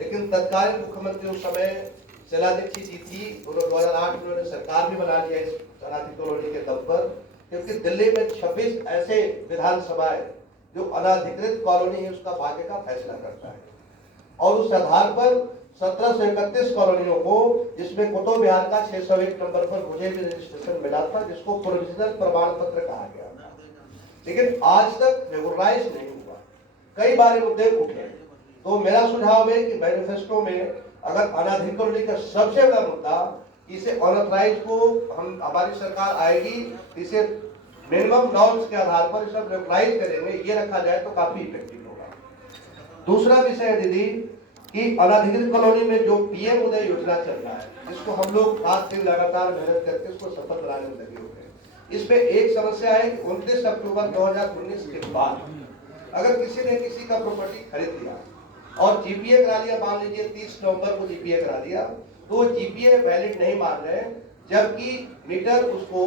लेकिन तत्कालीन मुख्यमंत्री उस समय शीला दीक्षित जी थी। उन्होंने 2008 में उन्होंने सरकार भी बना लिया इस अनाधिकृत कॉलोनी के दम पर, क्योंकि दिल्ली में 26 ऐसे विधानसभाएं जो अनाधिकृत कॉलोनी है उसका भाग्य का फैसला करता है, और उस आधार पर 1731 कॉलोनियों को, जिसमें कुतुब विहार का 601 नंबर पर मुझे भी रजिस्ट्रेशन मिला था, जिसको प्रोविजनल प्रमाण पत्र कहा गया, लेकिन आज तक रेगुलराइज नहीं हुआ। कई बार मुद्दे उठे। तो मेरा सुझाव है कि मैनिफेस्टो में अगर अनाधिकृत कॉलोनी का सबसे बड़ा मुद्दा, इसे अनऑथराइज को हमारी सरकार आएगी, इसे मिनिमम नॉर्म्स के आधार पर सब रेगुलराइज करेंगे, ये रखा जाए तो काफी इफेक्टिव होगा। दूसरा विषय है दीदी कि अनाधिकृत कॉलोनी में जो पीएम उदय योजना चल रहा है, जिसको हम लोग 5 दिन लगातार मेहनत करके उसको सफल बनाने में लगे हुए हैं। इसमें एक समस्या है कि 29 अक्टूबर 2019 के बाद अगर किसी ने किसी का प्रॉपर्टी खरीद लिया और जीपीए करा लिया, मान लीजिए 30 नवंबर को जीपीए करा दिया, तो जीपीए वैलिड नहीं मान रहे, जबकि मीटर उसको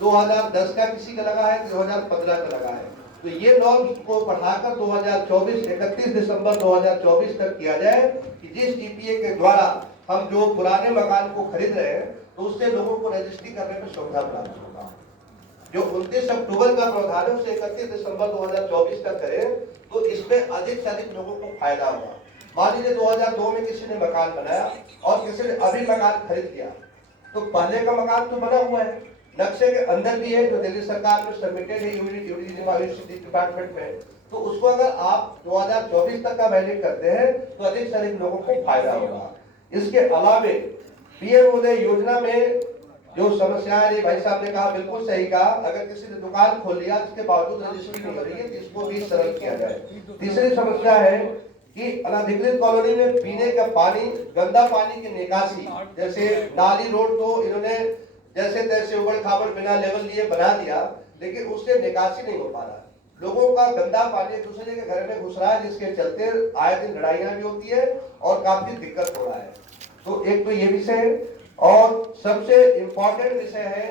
2010 का किसी का लगा है, 2015 का लगा है। तो ये नॉर्म्स को बढ़ाकर 2024 31 दिसंबर 2024 तक किया जाए कि जिस जीपीए के द्वारा हम जो पुराने मकान को खरीद रहे हैं, तो उससे लोगों को रजिस्ट्री करने में सुविधा प्राप्त होगा। जो 29 अक्टूबर का प्रावधान है उसे 31 दिसंबर 2024 तक करें, तो इसमें अधिक से अधिक लोगों को फायदा होगा। मान लीजिए 2002 में किसी ने मकान बनाया और किसी ने अभी मकान खरीद लिया, तो पहले का मकान तो बना हुआ है, नक्शे के अंदर भी है, जो दिल्ली सरकार में सबमिटेड है यूनिवर्सिटी डिपार्टमेंट में, तो उसको अगर आप 2024 तक का वैलिड करते हैं तो अधिक से अधिक लोगों को फायदा होगा। इसके अलावे पीएम उदय योजना में जो समस्या है, भाई साहब ने कहा, बिल्कुल सही कहा, अगर किसी ने दुकान खोल लिया जिसके बावजूद रजिस्ट्री नहीं हो रही है, तो इसको भी सरल किया जाए। तीसरी समस्या है कि अनाधिकृत कॉलोनी में पीने का पानी, गंदा पानी की निकासी, जैसे नाली रोड तो इन्होंने जैसे तैसे उबड़ खाबड़ बिना लेवल लिए बना दिया, लेकिन उससे निकासी नहीं हो पा रहा। लोगों का गंदा पानी दूसरे के घर में घुस रहा है, जिसके चलते आए दिन लड़ाइयां भी होती है और काफी दिक्कत हो रहा है। तो एक तो ये विषय है, और सबसे इम्पोर्टेंट विषय है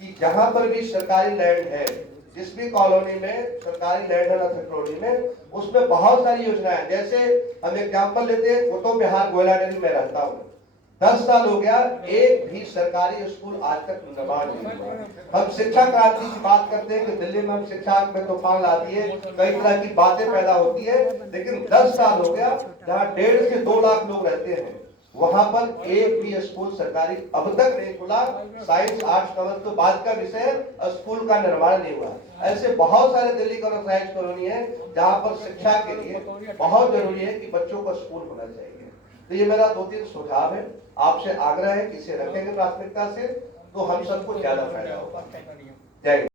कि जहां पर भी सरकारी लैंड है, जिस भी कॉलोनी में सरकारी लैंड है अनाधिकृत कॉलोनी में, उसमें बहुत सारी योजनाएं, जैसे हम एग्जांपल लेते हैं, कुतुब विहार गोयलाडेरी में रहता हूँ, 10 साल हो गया, एक भी सरकारी स्कूल आज तक निर्माण नहीं हुआ। हम शिक्षा क्रांति की बात करते हैं कि दिल्ली में हम शिक्षा में तूफान ला दिए, कई तरह की बातें पैदा होती है, लेकिन 10 साल हो गया, जहाँ 1.5 से 2 लाख लोग रहते हैं, वहां पर एक भी स्कूल सरकारी अब तक नहीं खुला। साइंस आर्ट्स कॉमर्स तो बाद का विषय है, स्कूल का निर्माण नहीं हुआ। ऐसे बहुत सारे दिल्ली का साइंस कॉलोनी है जहां पर शिक्षा के लिए बहुत जरूरी है कि बच्चों का स्कूल होना चाहिए। तो ये मेरा 2-3 सुझाव है, आपसे आग्रह है कि इसे रखेंगे प्राथमिकता से, तो हम सबको ज्यादा फायदा होगा। जय हिंद।